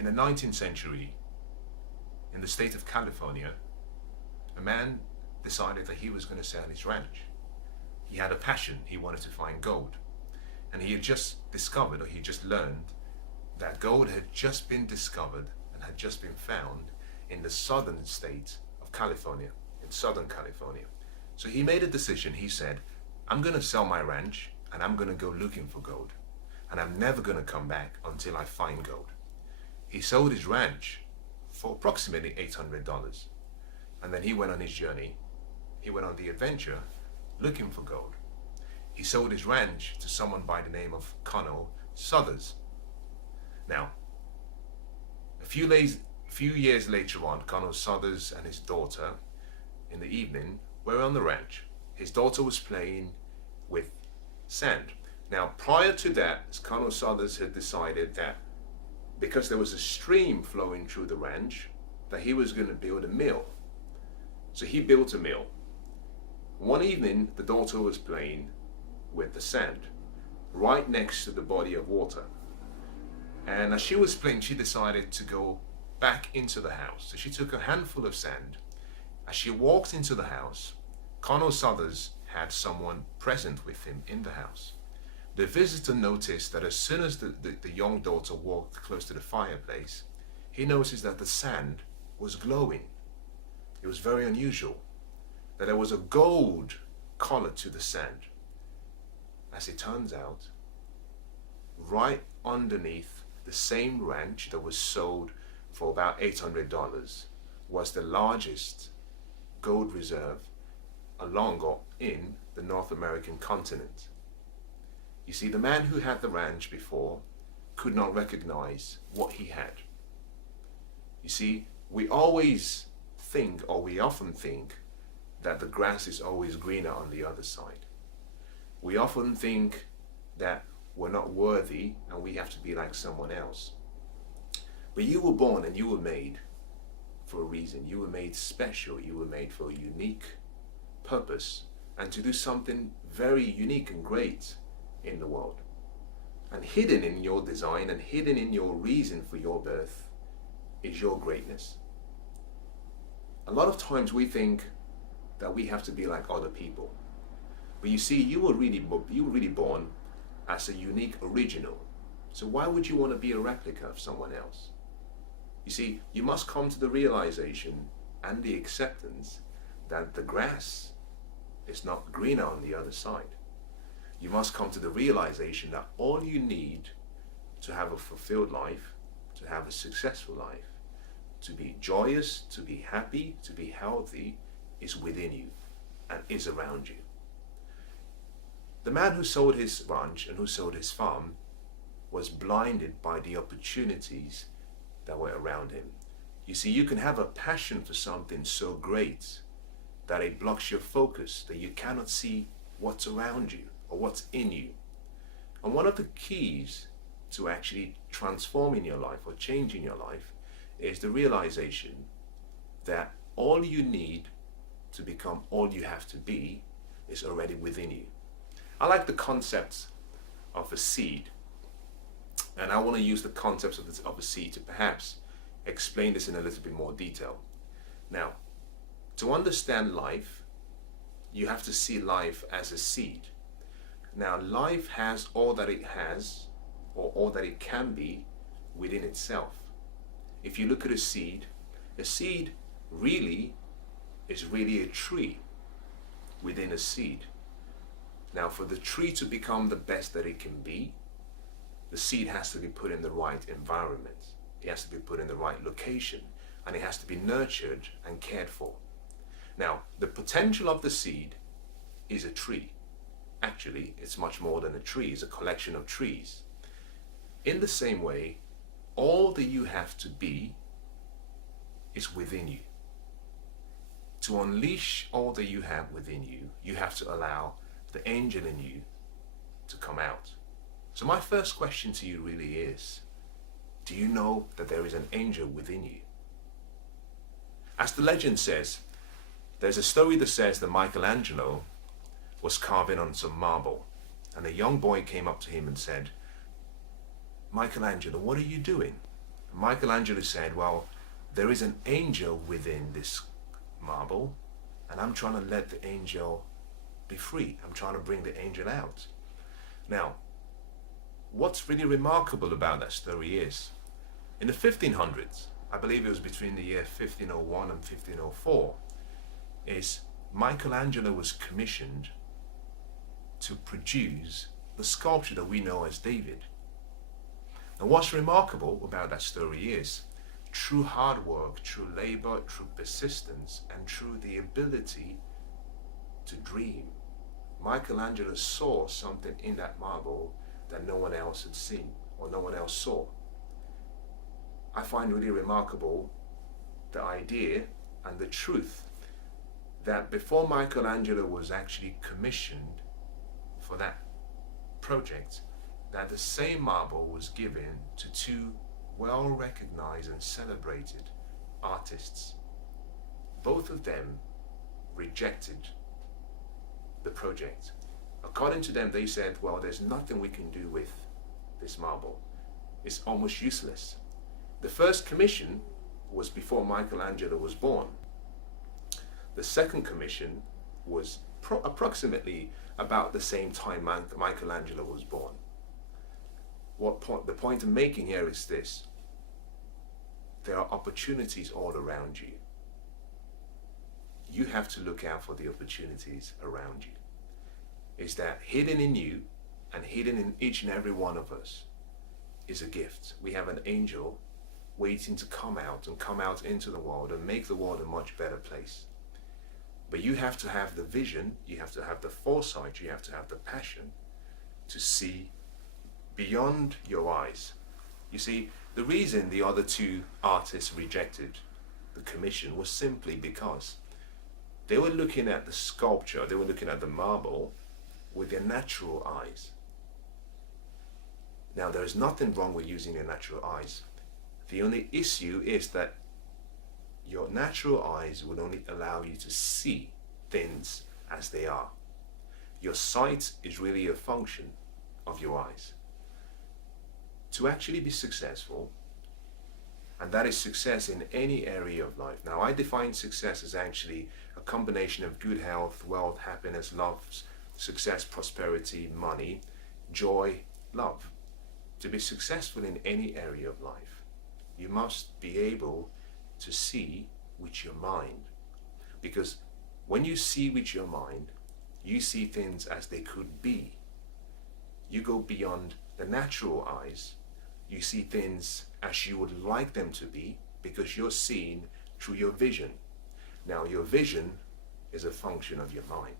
In the 19th century, in the state of California, a man decided that he was going to sell his ranch. He had a passion, he wanted to find gold. And he had just discovered, or he just learned, that gold had just been discovered and had just been found in the southern state of California, in Southern California. So he made a decision. He said, I'm going to sell my ranch and I'm going to go looking for gold. And I'm never going to come back until I find gold. He sold his ranch for approximately $800. And then he went on his journey. He went on the adventure looking for gold. He sold his ranch to someone by the name of Colonel Suthers. Now, a few years later on, Colonel Suthers and his daughter, in the evening, were on the ranch. His daughter was playing with sand. Now, prior to that, Colonel Suthers had decided that because there was a stream flowing through the ranch, that he was going to build a mill. So he built a mill. One evening, the daughter was playing with the sand right next to the body of water. And as she was playing, she decided to go back into the house. So she took a handful of sand. As she walked into the house, Colonel Suthers had someone present with him in the house. The visitor noticed that as soon as the young daughter walked close to the fireplace, he noticed that the sand was glowing. It was very unusual, that there was a gold color to the sand. As it turns out, right underneath the same ranch that was sold for about $800 was the largest gold reserve along or in the North American continent. You see, the man who had the ranch before could not recognize what he had. You see, we always think, or we often think, that the grass is always greener on the other side. We often think that we're not worthy and we have to be like someone else. But you were born and you were made for a reason. You were made special. You were made for a unique purpose and to do something very unique and great in the world. And hidden in your design and hidden in your reason for your birth is your greatness. A lot of times we think that we have to be like other people. But you see, you were really born as a unique original. So why would you want to be a replica of someone else? You see, you must come to the realization and the acceptance that the grass is not greener on the other side. You must come to the realization that all you need to have a fulfilled life, to have a successful life, to be joyous, to be happy, to be healthy, is within you and is around you. The man who sold his ranch and who sold his farm was blinded by the opportunities that were around him. You see, you can have a passion for something so great that it blocks your focus, that you cannot see what's around you or what's in you. And one of the keys to actually transforming your life or changing your life is the realization that all you need to become all you have to be is already within you. I like the concept of a seed, and I want to use the concepts of a seed to perhaps explain this in a little bit more detail. Now, to understand life, you have to see life as a seed. Now, life has all that it has, or all that it can be, within itself. If you look at a seed really is really a tree within a seed. Now, for the tree to become the best that it can be, the seed has to be put in the right environment. It has to be put in the right location, and it has to be nurtured and cared for. Now, the potential of the seed is a tree. Actually, it's much more than a tree. It's a collection of trees. In the same way, all that you have to be is within you. To unleash all that you have within you, you have to allow the angel in you to come out. So my first question to you really is, do you know that there is an angel within you? As the legend says, there's a story that says that Michelangelo was carving on some marble, and a young boy came up to him and said, Michelangelo, what are you doing? Michelangelo said, well, there is an angel within this marble, and I'm trying to let the angel be free. I'm trying to bring the angel out. Now, what's really remarkable about that story is, in the 1500s, I believe it was between the year 1501 and 1504, is Michelangelo was commissioned to produce the sculpture that we know as David. And what's remarkable about that story is, through hard work, through labor, through persistence, and through the ability to dream, Michelangelo saw something in that marble that no one else had seen or no one else saw. I find really remarkable the idea and the truth that before Michelangelo was actually commissioned for that project, that the same marble was given to two well-recognized and celebrated artists. Both of them rejected the project. According to them, they said, well, there's nothing we can do with this marble. It's almost useless. The first commission was before Michelangelo was born. The second commission was approximately about the same time Michelangelo was born. The point I'm making here is this: there are opportunities all around you. You have to look out for the opportunities around you. Is that hidden in you and hidden in each and every one of us is a gift. We have an angel waiting to come out into the world and make the world a much better place. But you have to have the vision, you have to have the foresight, you have to have the passion to see beyond your eyes. You see, the reason the other two artists rejected the commission was simply because they were looking at the sculpture, they were looking at the marble with their natural eyes. Now, there is nothing wrong with using your natural eyes. The only issue is that your natural eyes will only allow you to see things as they are. Your sight is really a function of your eyes. To actually be successful, and that is success in any area of life. Now, I define success as actually a combination of good health, wealth, happiness, love, success, prosperity, money, joy, love. To be successful in any area of life, you must be able to see with your mind. Because when you see with your mind, you see things as they could be. You go beyond the natural eyes. You see things as you would like them to be because you're seeing through your vision. Now, your vision is a function of your mind.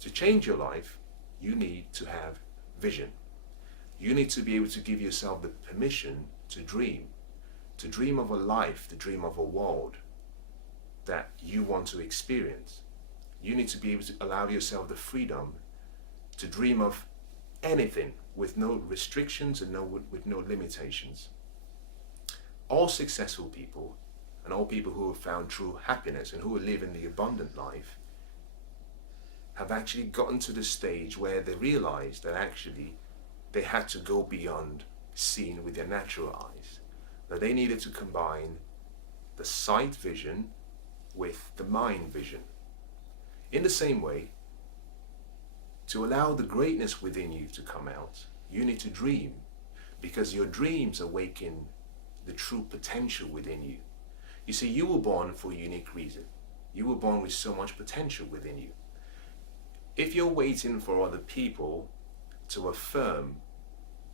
To change your life, you need to have vision. You need to be able to give yourself the permission to dream of a life, to dream of a world that you want to experience. You need to be able to allow yourself the freedom to dream of anything with no restrictions and with no limitations. All successful people and all people who have found true happiness and who are living the abundant life have actually gotten to the stage where they realized that actually they had to go beyond seeing with their natural eyes, that they needed to combine the sight vision with the mind vision. In the same way, to allow the greatness within you to come out, you need to dream, because your dreams awaken the true potential within you. You see, you were born for a unique reason. You were born with so much potential within you. If you're waiting for other people to affirm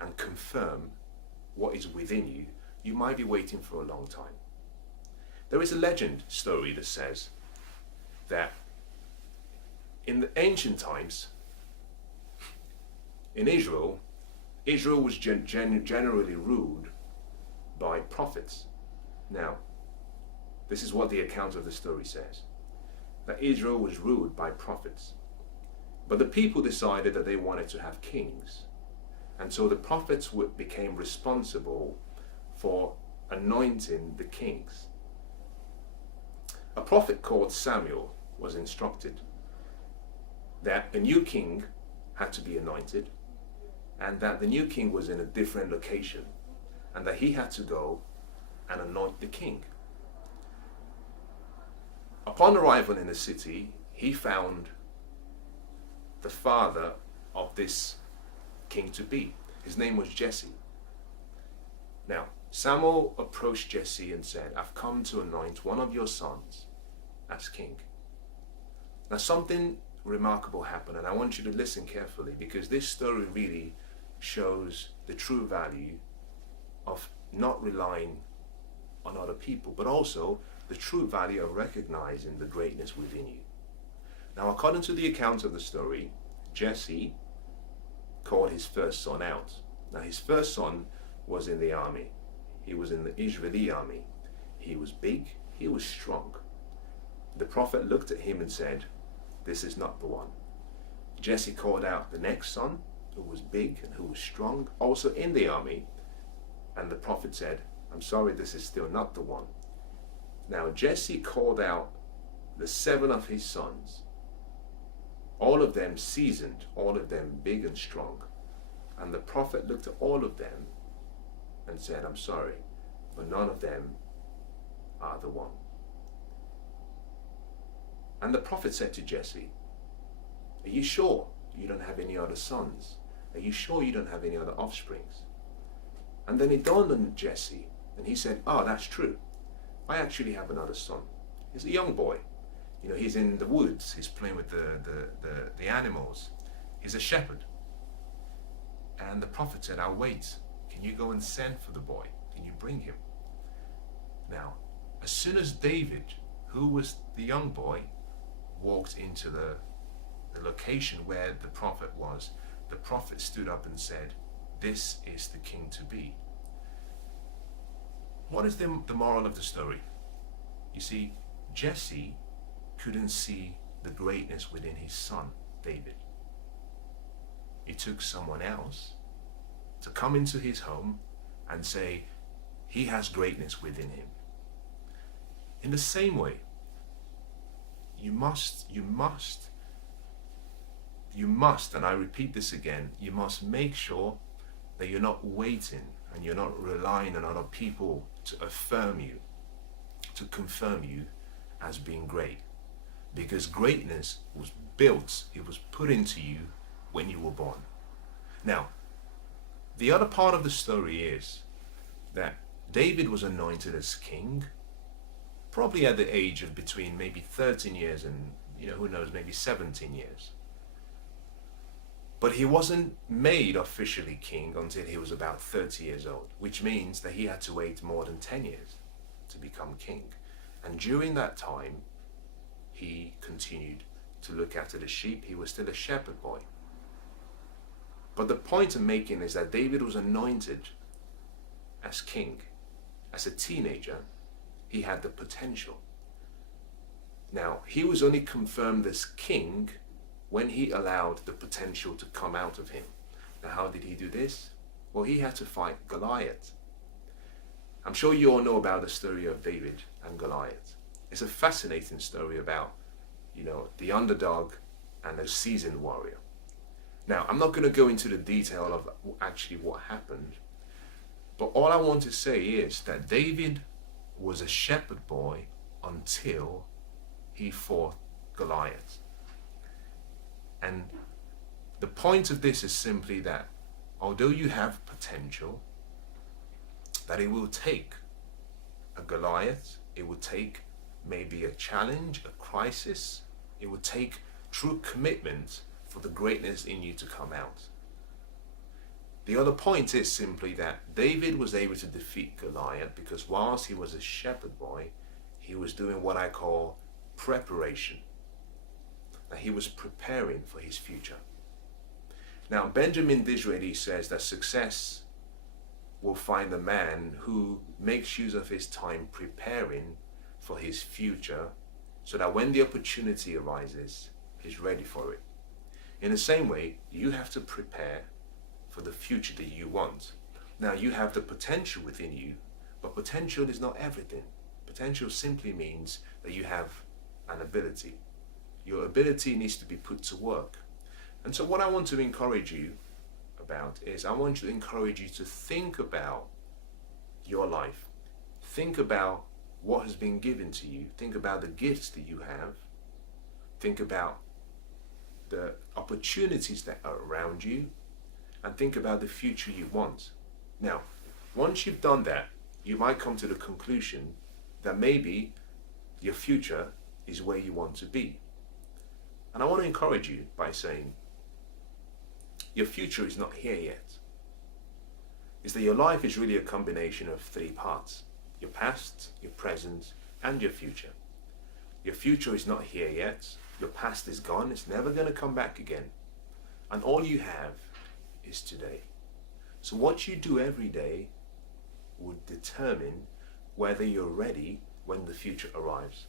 and confirm what is within you, you might be waiting for a long time. There is a legend story that says that in the ancient times, in Israel was generally ruled by prophets. Now, this is what the account of the story says, that Israel was ruled by prophets. But the people decided that they wanted to have kings. And so the prophets became responsible for anointing the kings. A prophet called Samuel was instructed that a new king had to be anointed, and that the new king was in a different location. and that he had to go and anoint the king. Upon arrival in the city, he found the father of this king to be. His name was Jesse. Now, Samuel approached Jesse and said, "I've come to anoint one of your sons as king." Now, something remarkable happened, and I want you to listen carefully, because this story really shows the true value of not relying on other people, but also the true value of recognizing the greatness within you. Now, according to the account of the story, Jesse called his first son out. Now, his first son was in the army. He was in the Israeli army. He was big, he was strong. The prophet looked at him and said, "This is not the one." Jesse called out the next son, who was big and who was strong, also in the army, and the prophet said, "I'm sorry, this is still not the one." Now Jesse called out the 7 of his sons, all of them seasoned, all of them big and strong. And the prophet looked at all of them and said, "I'm sorry, but none of them are the one." And the prophet said to Jesse, "Are you sure you don't have any other sons? Are you sure you don't have any other offsprings?" And then it dawned on Jesse, and he said, "Oh, that's true. I actually have another son. He's a young boy. You know, he's in the woods. He's playing with the animals. He's a shepherd." And the prophet said, "I'll wait. Can you go and send for the boy? Can you bring him?" Now, as soon as David, who was the young boy, walked into the location where the prophet was, the prophet stood up and said, "This is the king to be." What is the moral of the story? You see, Jesse couldn't see the greatness within his son, David. It took someone else to come into his home and say, he has greatness within him. In the same way, you must, and I repeat this again, you must make sure that you're not waiting and you're not relying on other people to affirm you, to confirm you as being great. Because greatness was built, it was put into you when you were born. Now, the other part of the story is that David was anointed as king, probably at the age of between maybe 13 years and, who knows, maybe 17 years. But he wasn't made officially king until he was about 30 years old, which means that he had to wait more than 10 years to become king. And during that time, he continued to look after the sheep. He was still a shepherd boy. But the point I'm making is that David was anointed as king. As a teenager, he had the potential. Now, he was only confirmed as king when he allowed the potential to come out of him. Now, how did he do this? Well, he had to fight Goliath. I'm sure you all know about the story of David and Goliath. It's a fascinating story about, the underdog and a seasoned warrior. Now, I'm not going to go into the detail of actually what happened, but all I want to say is that David was a shepherd boy until he fought Goliath. And the point of this is simply that although you have potential, that it will take a Goliath, it will take maybe a challenge, a crisis, it will take true commitment for the greatness in you to come out. The other point is simply that David was able to defeat Goliath because whilst he was a shepherd boy, he was doing what I call preparation. That he was preparing for his future. Now, Benjamin Disraeli says that success will find a man who makes use of his time preparing for his future so that when the opportunity arises, he's ready for it. In the same way, you have to prepare for the future that you want. Now, you have the potential within you, but potential is not everything. Potential simply means that you have an ability. Your ability needs to be put to work. And so what I want to encourage you about is I want to encourage you to think about your life. Think about what has been given to you. Think about the gifts that you have. Think about the opportunities that are around you, and think about the future you want. Now, once you've done that, you might come to the conclusion that maybe your future is where you want to be. And I want to encourage you by saying, your future is not here yet. It's that your life is really a combination of three parts: your past, your present, and your future. Your future is not here yet. Your past is gone. It's never going to come back again. And all you have is today. So what you do every day would determine whether you're ready when the future arrives.